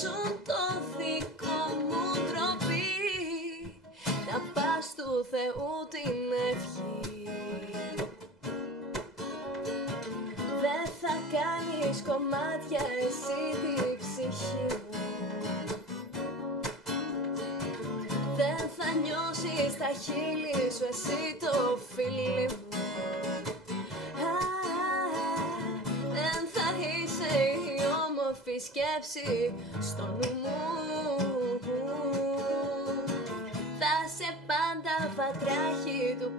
ζήσουν το δικό μου τροπή. Να πας του Θεού την ευχή. Δεν θα κάνεις κομμάτια εσύ την ψυχή μου. Δεν θα νιώσεις τα χείλη σου εσύ το φίλι μου. Δεν θα είσαι η όμορφη σκέψη στο νου μου. Θα σε πάντα βατράχη του